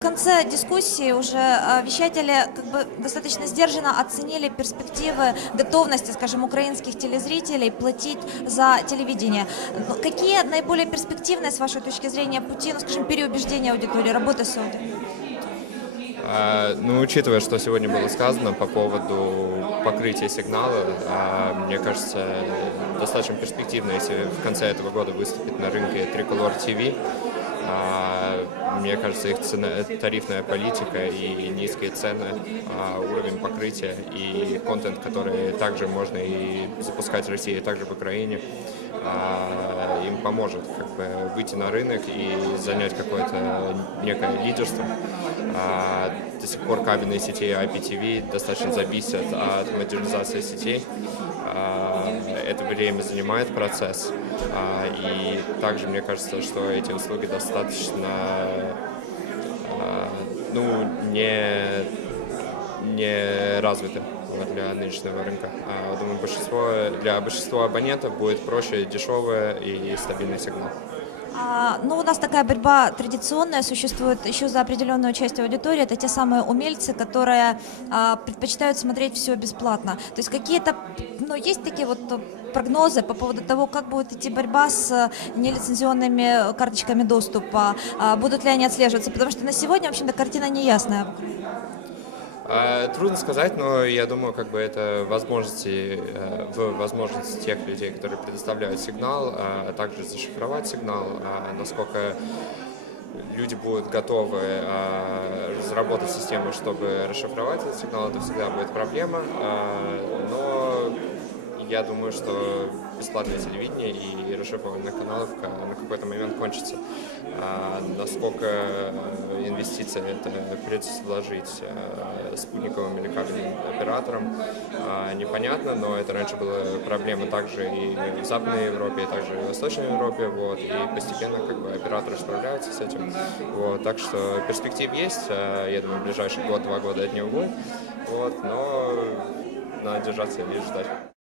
В конце дискуссии уже э, вещатели как бы достаточно сдержанно оценили перспективы готовности, скажем, украинских телезрителей платить за телевидение. Какие наиболее перспективные, с вашей точки зрения, пути, ну, скажем, переубеждения аудитории, работы с аудиторией? А, Ну, учитывая, что сегодня было сказано по поводу покрытия сигнала, а, мне кажется, достаточно перспективно, если в конце этого года выступит на рынке Tricolor TV. А, Мне кажется, их цена- тарифная политика и низкие цены, а, уровень покрытия и контент, который также можно и запускать в России, и также в Украине, им поможет как бы выйти на рынок и занять какое-то некое лидерство. А, До сих пор кабельные сети IPTV достаточно зависят от модернизации сетей. А, Это время занимает процесс. А, И также мне кажется, что эти услуги достаточно а, ну, не, не развиты для нынешнего рынка. А, Думаю, большинство, для большинства абонентов будет проще дешевый и стабильный сигнал. А, ну, у нас такая борьба традиционная существует еще за определенную часть аудитории. Это те самые умельцы, которые а, предпочитают смотреть все бесплатно. То есть какие-то, ну, есть такие вот прогнозы по поводу того, как будет идти борьба с э, нелицензионными карточками доступа, а, будут ли они отслеживаться, потому что на сегодня, в общем-то, картина неясная. А, Трудно сказать, но я думаю, как бы это возможности, э, в возможности тех людей, которые предоставляют сигнал, а также зашифровать сигнал, а насколько люди будут готовы а, разработать систему, чтобы расшифровать этот сигнал, это всегда будет проблема. А, Но я думаю, что бесплатное телевидение и расшифрованных каналов ка- на какой-то момент кончится. А насколько э, инвестиции это придется вложить э, спутниковым или кабельным операторам, а, непонятно, но это раньше была проблема также и в Западной Европе, и также и в Восточной Европе, вот, и постепенно как бы операторы справляются с этим, вот, так что перспектив есть, а, я думаю, в ближайший год-два года от него будет, вот, но надо держаться и ждать.